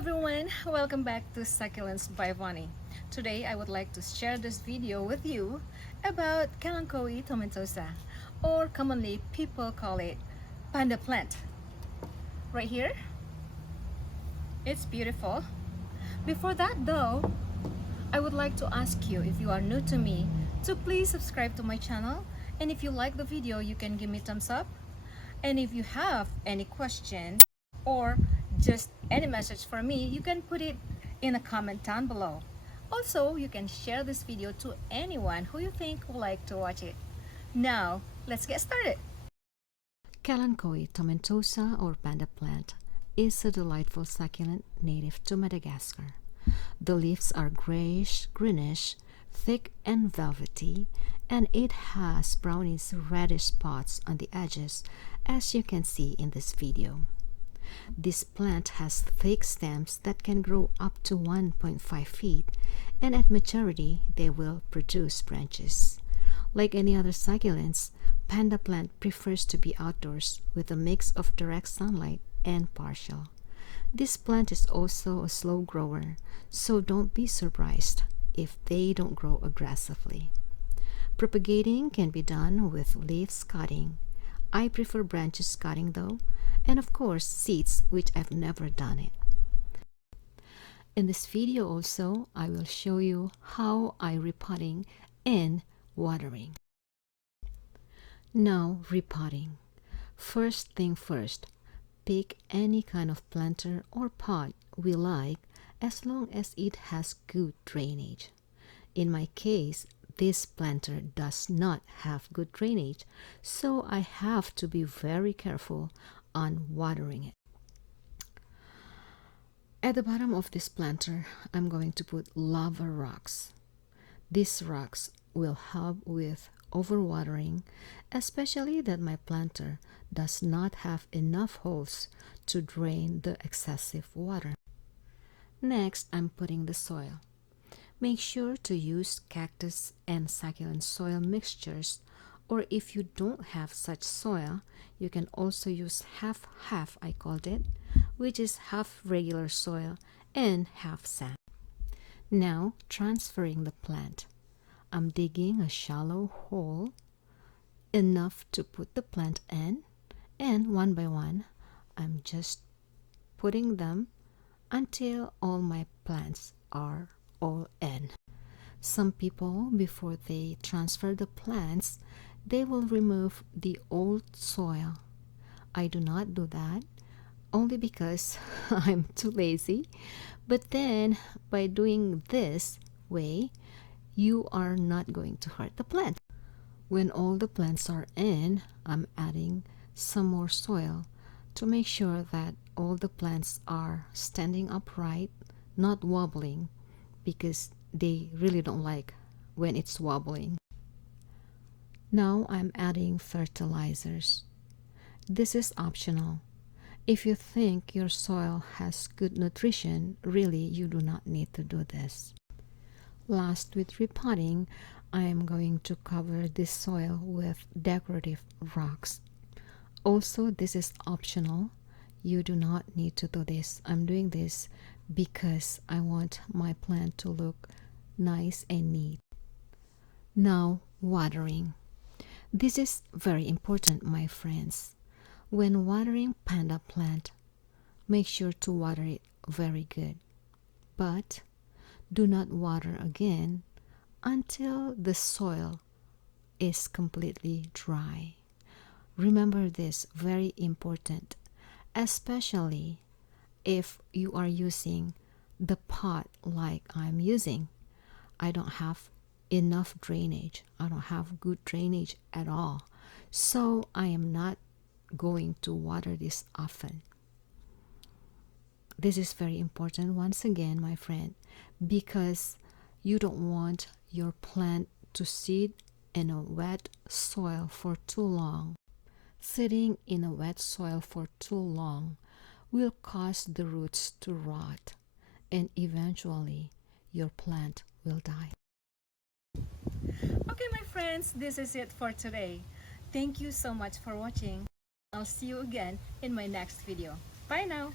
everyone, welcome back to Succulents by Vonny. Today I would like to share this video with you about Kalanchoe Tomentosa, or commonly people call it Panda plant. Right here, it's beautiful. Before that though, I would like to ask you, if you are new to me, to please subscribe to my channel, and if you like the video you can give me thumbs up, and if you have any questions or just any message for me, you can put it in a comment down below. Also, you can share this video to anyone who you think would like to watch it. Now, let's get started. Kalanchoe Tomentosa, or panda plant, is a delightful succulent native to Madagascar. The leaves are grayish-greenish, thick and velvety, and it has brownish reddish spots on the edges, as you can see in this video. This plant has thick stems that can grow up to 1.5 feet, and at maturity they will produce branches. Like any other succulents, panda plant prefers to be outdoors with a mix of direct sunlight and partial. This plant is also a slow grower, so don't be surprised if they don't grow aggressively. Propagating can be done with leaves cutting. I prefer branches cutting though, and of course seeds, which I've never done it. In this video also, I will show you how I repotting and watering. Now, repotting. First thing first, pick any kind of planter or pot we like, as long as it has good drainage. In my case, this planter does not have good drainage, so I have to be very careful on watering it. At the bottom of this planter, I'm going to put lava rocks. These rocks will help with overwatering, especially that my planter does not have enough holes to drain the excessive water. Next, I'm putting the soil. Make sure to use cactus and succulent soil mixtures, or if you don't have such soil, you can also use half-half, I called it, which is half regular soil and half sand. Now, transferring the plant. I'm digging a shallow hole enough to put the plant in, and one by one, I'm just putting them until all my plants are all in. Some people, before they transfer the plants, they will remove the old soil. I do not do that, only because I'm too lazy. But then, by doing this way, you are not going to hurt the plant. When all the plants are in, I'm adding some more soil to make sure that all the plants are standing upright, not wobbling, because they really don't like when it's wobbling. Now I'm adding fertilizers. This is optional. If you think your soil has good nutrition, really you do not need to do this. Last, with repotting, I am going to cover this soil with decorative rocks. Also, this is optional. You do not need to do this. I'm doing this because I want my plant to look nice and neat. Now, watering. This is very important, my friends. When watering panda plant, make sure to water it very good. But do not water again until the soil is completely dry. Remember this, very important, especially if you are using the pot like I'm using. I don't have enough drainage. I don't have good drainage at all. So I am not going to water this often. This is very important once again, my friend, because you don't want your plant to sit in a wet soil for too long. Sitting in a wet soil for too long will cause the roots to rot, and eventually your plant will die. Okay, my friends, this is it for today. Thank you so much for watching. I'll see you again in my next video. Bye now.